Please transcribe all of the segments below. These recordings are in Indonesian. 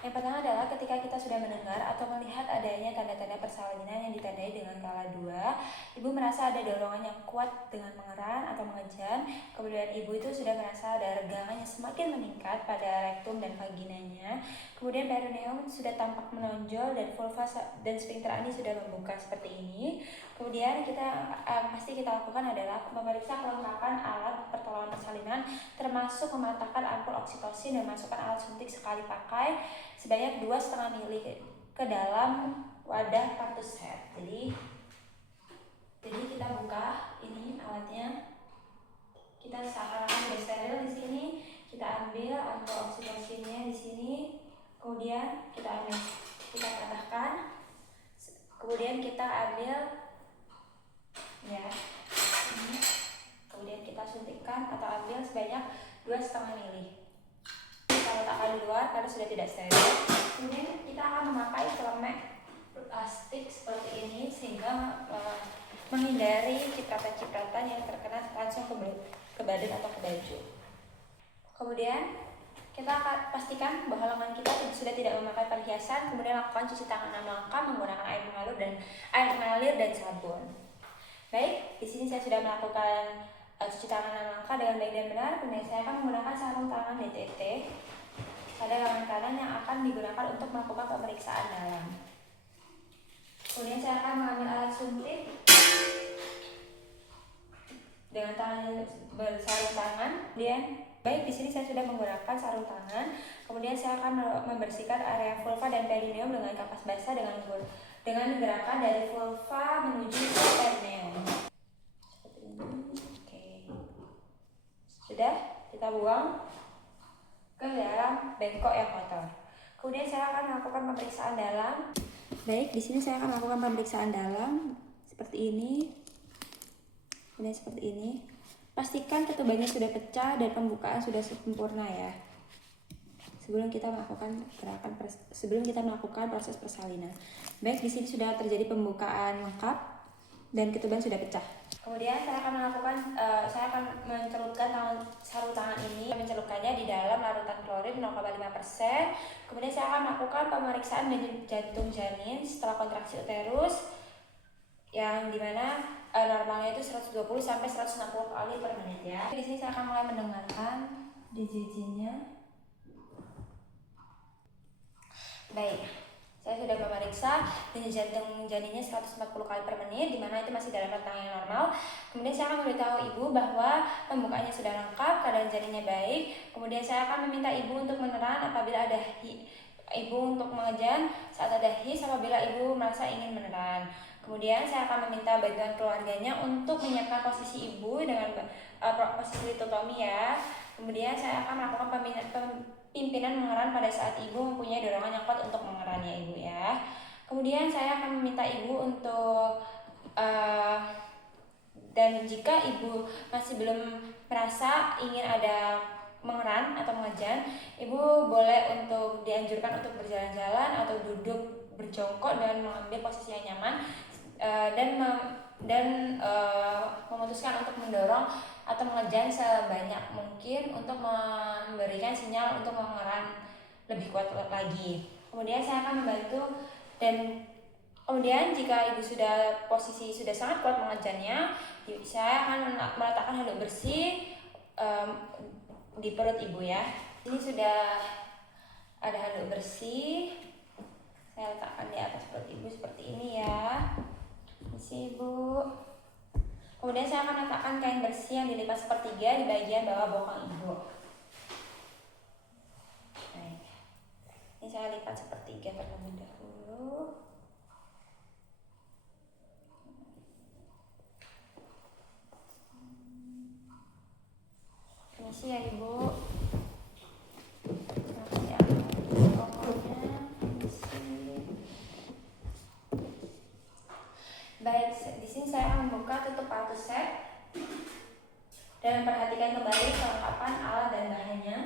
Yang pertama adalah ketika kita sudah mendengar atau melihat adanya tanda-tanda persalinan yang ditandai dengan skala 2, ibu merasa ada dorongan yang kuat dengan mengeran atau mengejan. Kemudian ibu itu sudah merasa ada regangan yang semakin meningkat pada rektum dan vaginanya. Kemudian perineum sudah tampak menonjol dan vulva dan sphincter ani sudah membuka seperti ini. Kemudian pasti kita lakukan adalah memeriksa kelengkapan alat pertolongan persalinan, termasuk meletakkan ampul oksitosin dan masukkan alat suntik sekali pakai sebanyak 2,5 mili ke dalam wadah partus head. Jadi kita buka ini alatnya, kita seakan-akan sudah steril di sini. Kita ambil ampul oksitosinnya di sini, kemudian kita patahkan, kemudian kita ambil ya ini, kemudian kita suntikkan atau ambil sebanyak 2,5 mili. Kita letakkan di luar karena sudah tidak steril. Kemudian kita akan memakai celemek plastik seperti ini sehingga menghindari cipratan-cipratan yang terkena langsung ke badan atau ke baju. Kemudian kita akan pastikan bahwa lengan kita sudah tidak memakai perhiasan. Kemudian lakukan cuci tangan 6 langkah menggunakan air mengalir dan sabun. Baik, di sini saya sudah melakukan cuci tangan 6 langkah dengan baik dan benar. Kemudian saya akan menggunakan sarung tangan DTT pada lengan kanan yang akan digunakan untuk melakukan pemeriksaan dalam. Kemudian saya akan mengambil alat suntik dengan tangan bersarung tangan. Kemudian baik, di sini saya sudah menggunakan sarung tangan. Kemudian saya akan membersihkan area vulva dan perineum dengan kapas basah dengan gerakan dari vulva menuju ke perineum. Seperti ini. Oke. Sudah, kita buang ke dalam bengkok yang kotor. Kemudian saya akan melakukan pemeriksaan dalam. Baik, di sini saya akan melakukan pemeriksaan dalam seperti ini. Kemudian seperti ini. Pastikan ketubannya sudah pecah dan pembukaan sudah sempurna ya. Sebelum kita melakukan proses persalinan. Baik, di sini sudah terjadi pembukaan lengkap dan ketuban sudah pecah. Kemudian saya akan mencelupkan sarung tangan ini, mencelupkannya di dalam larutan klorin 0,5%. Kemudian saya akan melakukan pemeriksaan jantung janin setelah kontraksi uterus, yang dimana normalnya itu 120 sampai 160 kali per menit ya. Di sini saya akan mulai mendengarkan DJJ-nya. Baik, saya sudah memeriksa denyut jantung janinnya 140 kali per menit, dimana itu masih dalam rentang yang normal. Kemudian saya akan memberitahu ibu bahwa pembukaannya sudah lengkap, keadaan janinnya baik. Kemudian saya akan meminta ibu untuk meneran apabila ada ibu untuk mengejan saat ada his apabila ibu merasa ingin meneran. Kemudian saya akan meminta bantuan keluarganya untuk menyiapkan posisi ibu dengan posisi litotomi ya. Kemudian saya akan melakukan pimpinan mengeran pada saat ibu mempunyai dorongan yang kuat untuk mengerannya ibu ya. Kemudian saya akan meminta ibu untuk dan jika ibu masih belum merasa ingin ada mengeran atau mengejan, ibu boleh untuk dianjurkan untuk berjalan-jalan atau duduk berjongkok dan mengambil posisi yang nyaman dan memutuskan untuk mendorong atau mengejan sebanyak mungkin untuk memberikan sinyal untuk mengeran lebih kuat lagi. Kemudian saya akan membantu dan kemudian jika ibu posisi sudah sangat kuat mengejannya, saya akan meletakkan handuk bersih di perut ibu ya. Ini sudah ada handuk bersih, saya letakkan di atas perut ibu seperti ini ya. Isi ibu. Kemudian saya akan letakkan kain bersih yang dilipat sepertiga di bagian bawah bokong ibu. Baik. Ini saya lipat sepertiga terlebih dahulu. Permisi ya ibu. Baik, di sini saya akan membuka tutup partus head dan memperhatikan kembali kelengkapan alat dan bahannya.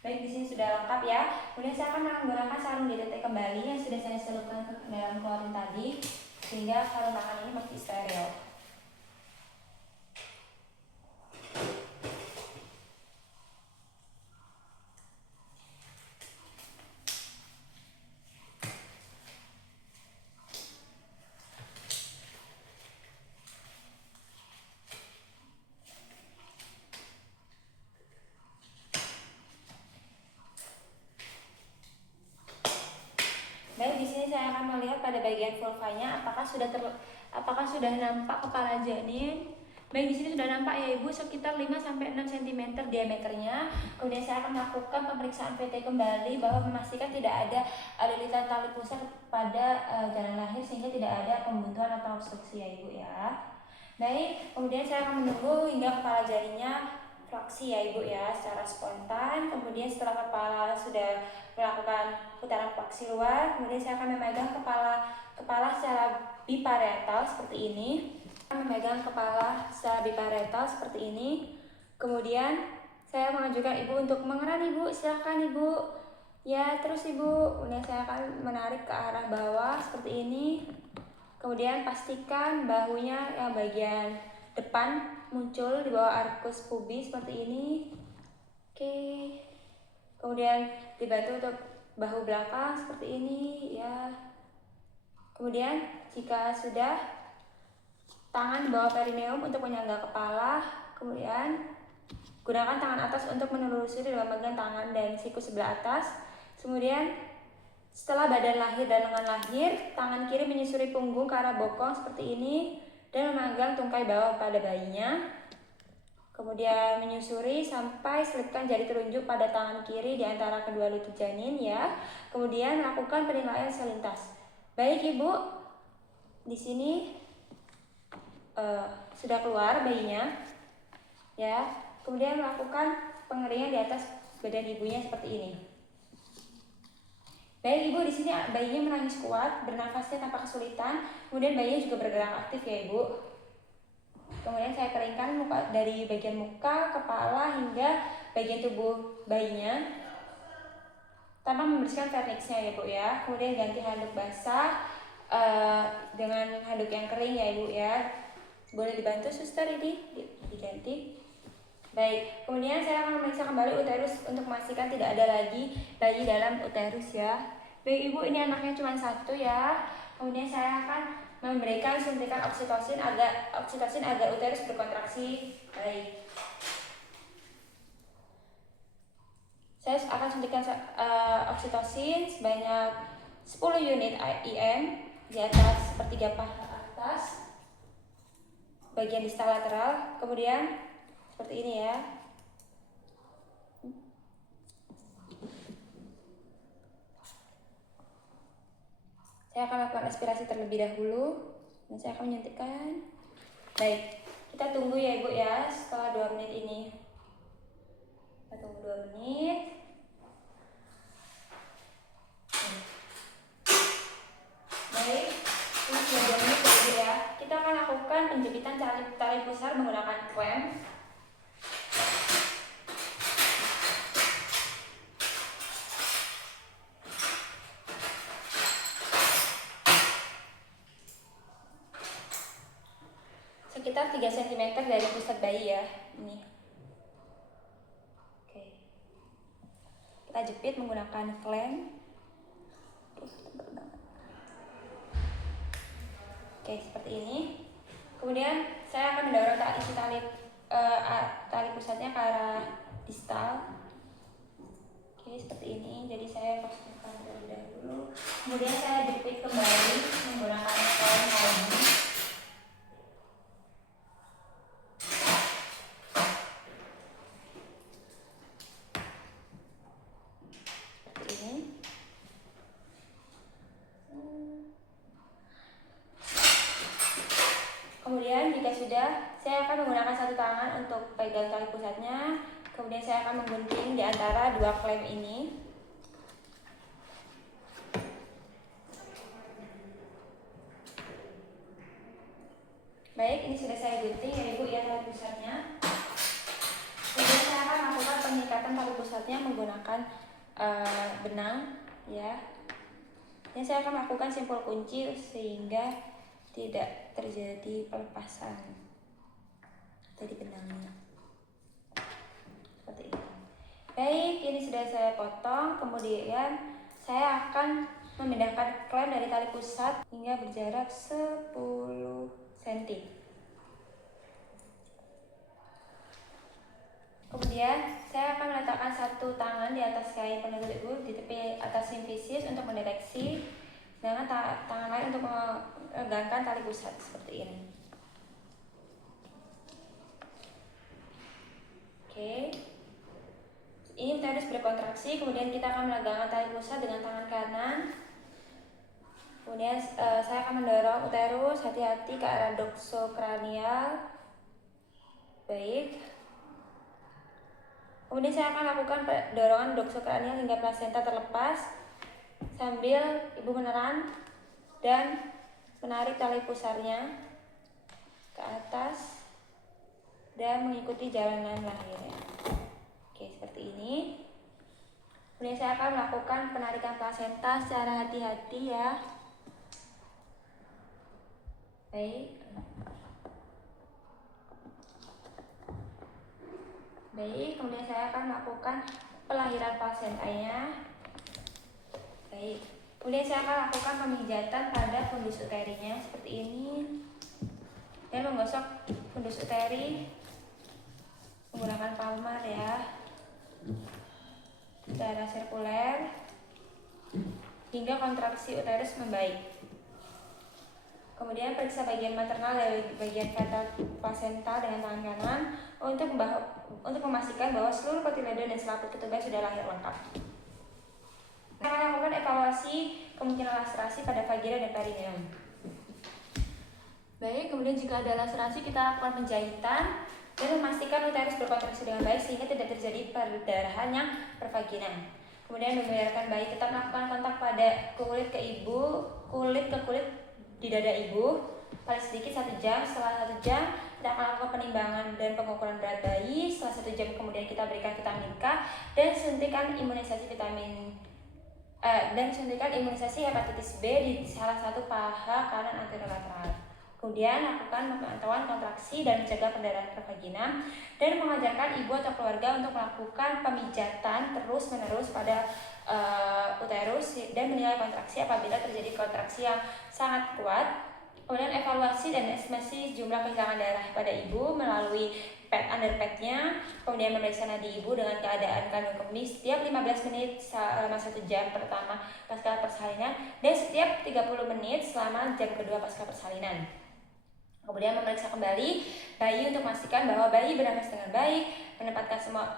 Baik, di sini sudah lengkap ya. Kemudian saya akan menggunakan sarung DTT kembali yang sudah saya selupkan ke dalam klorin tadi, sehingga sarung tangan ini masih steril. Baik, di sini saya akan melihat pada bagian vulvanya apakah sudah nampak kepala janin. Baik, di sini sudah nampak ya Ibu, sekitar 5-6 cm diameternya. Kemudian saya akan melakukan pemeriksaan PT kembali bahwa memastikan tidak ada lilitan tali pusar pada jalan lahir sehingga tidak ada pembuntuan atau obstruksi ya Ibu ya. Baik, kemudian saya akan menunggu hingga kepala janinnya fraksi ya Ibu ya secara spontan. Kemudian setelah kepala sudah melakukan putaran fraksi luar, kemudian saya akan memegang kepala secara biparietal seperti ini. Memegang kepala secara biparietal seperti ini. Kemudian saya mengajukan Ibu untuk mengeran Ibu, silahkan Ibu. Ya, terus Ibu. Kemudian saya akan menarik ke arah bawah seperti ini. Kemudian pastikan bahunya yang bagian depan muncul di bawah arkus pubis seperti ini. Oke. Kemudian dibantu untuk bahu belakang seperti ini ya. Kemudian jika sudah, tangan di bawah perineum untuk menyangga kepala. Kemudian gunakan tangan atas untuk menelusuri dalam bagian tangan dan siku sebelah atas. Kemudian setelah badan lahir dan lengan lahir, tangan kiri menyusuri punggung ke arah bokong seperti ini dan memanggang tungkai bawah pada bayinya. Kemudian menyusuri sampai selipkan jari telunjuk pada tangan kiri di antara kedua lutut janin ya. Kemudian melakukan penilaian selintas. Baik Ibu, di sini sudah keluar bayinya ya. Kemudian melakukan pengeringan di atas badan ibunya seperti ini. Baik Ibu, di sini bayinya menangis kuat, bernafasnya tanpa kesulitan. Kemudian bayinya juga bergerak aktif ya Ibu. Kemudian saya keringkan dari bagian muka, kepala hingga bagian tubuh bayinya tanpa membersihkan vernixnya ya Bu ya. Kemudian ganti handuk basah dengan handuk yang kering ya Ibu ya. Boleh dibantu suster ini diganti. Baik, kemudian saya akan memeriksa kembali uterus untuk memastikan tidak ada lagi bayi dalam uterus ya. Baik Ibu, ini anaknya cuma satu ya. Kemudian saya akan memberikan suntikan oksitosin agar uterus berkontraksi. Baik. Saya akan suntikan oksitosin sebanyak 10 unit IM di atas sepertiga paha atas, bagian distal lateral. Kemudian seperti ini ya. Saya akan lakukan aspirasi terlebih dahulu dan saya akan menyuntikkan. Baik, kita tunggu ya Ibu ya setelah 2 menit ini. Kita tunggu 2 menit. Baik, ini sudah 2 menit ya Ibu ya. Kita akan lakukan penjepitan tali pusar menggunakan klem. Sekitar 3 cm dari pusat bayi ya, ini. Oke. Kita jepit menggunakan klem. Oke, seperti ini. Kemudian saya akan mendorong tali pusatnya ke arah distal. Oke, seperti ini. Jadi saya kosongkan terlebih dahulu. Kemudian saya jepit kembali menggunakan klem lagi. Kemudian jika sudah, saya akan menggunakan satu tangan untuk pegang tali pusatnya. Kemudian saya akan menggunting di antara 2 klem ini. Baik, ini sudah saya gunting ya Ibu ya tali pusatnya. Kemudian saya akan melakukan pengikatan tali pusatnya menggunakan benang ya. Dan saya akan melakukan simpul kunci sehingga tidak terjadi pelepasan dari benangnya. Seperti ini. Baik, ini sudah saya potong. Kemudian saya akan memindahkan klem dari tali pusat hingga berjarak 10 cm. Kemudian saya akan meletakkan satu tangan di atas kain penutup ibu di tepi atas simfisis untuk mendeteksi Dengan tangan lain untuk megangkan tali pusat seperti ini. Oke. Ini uterus berkontraksi, kemudian kita akan melegangkan tali pusat dengan tangan kanan. Kemudian saya akan mendorong uterus hati-hati ke arah dorsokranial. Baik. Kemudian saya akan lakukan dorongan dorsokranial hingga plasenta terlepas sambil ibu meneran dan menarik tali pusarnya ke atas dan mengikuti jalanan lahirnya. Oke, seperti ini. Kemudian saya akan melakukan penarikan plasenta secara hati-hati ya. Baik. Baik, kemudian saya akan melakukan pelahiran plasentanya. Baik. Kemudian saya akan lakukan pemijatan pada fundus uterinya seperti ini. Dan menggosok fundus uteri menggunakan palmar ya. Secara sirkuler hingga kontraksi uterus membaik. Kemudian periksa bagian maternal dari bagian fetal plasenta dengan tangan kanan untuk memastikan bahwa seluruh kotiledon dan selaput ketuban sudah lahir lengkap. Kita akan lakukan evaluasi kemungkinan laserasi pada vagina dan perineum. Baik, kemudian jika ada laserasi kita lakukan penjahitan dan memastikan uterus berkontraksi dengan baik sehingga tidak terjadi perdarahan yang pervaginam. Kemudian membiarkan bayi tetap melakukan kontak pada kulit ke ibu, kulit ke kulit di dada ibu paling sedikit 1 jam. Setelah 1 jam kita akan lakukan penimbangan dan pengukuran berat bayi. Setelah 1 jam kemudian kita berikan vitamin K dan suntikan imunisasi imunisasi hepatitis B di salah satu paha kanan anterolateral. Kemudian lakukan pemantauan kontraksi dan mencegah perdarahan pervaginam dan mengajarkan ibu atau keluarga untuk melakukan pemijatan terus-menerus pada uterus dan menilai kontraksi apabila terjadi kontraksi yang sangat kuat. Kemudian evaluasi dan estimasi jumlah kehilangan darah pada ibu melalui pad underpadnya. Kemudian memeriksa nadi ibu dengan keadaan kandung kemih setiap 15 menit selama 1 jam pertama pasca persalinan dan setiap 30 menit selama jam kedua pasca persalinan. Kemudian memeriksa kembali bayi untuk memastikan bahwa bayi bernafas dengan baik, menempatkan semua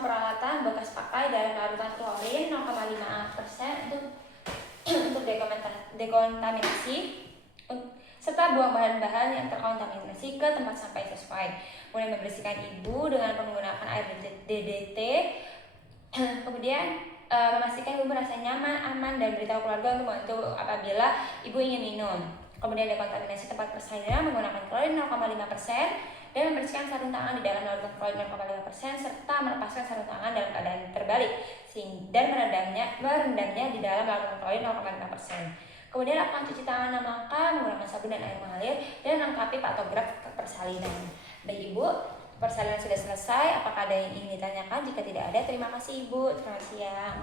peralatan bekas pakai dalam larutan klorin 0,5% untuk dekontaminasi serta buang bahan-bahan yang terkontaminasi ke tempat sampah sesuai. Kemudian membersihkan ibu dengan menggunakan air DDT. Kemudian memastikan ibu merasa nyaman, aman dan beritahu keluarga untuk membantu apabila ibu ingin minum. Kemudian dekontaminasi tempat persalinan menggunakan klorin 0,5% dan membersihkan sarung tangan di dalam larutan klorin 0,5% serta melepaskan sarung tangan dalam keadaan terbalik dan merendamnya di dalam larutan klorin 0,5%. Kemudian lakukan cuci tangan 6 langkah menggunakan sabun dan air mengalir dan lengkapi pantograf persalinan. Baik Ibu, persalinan sudah selesai. Apakah ada yang ingin ditanyakan? Jika tidak ada, terima kasih Ibu. Selamat siang.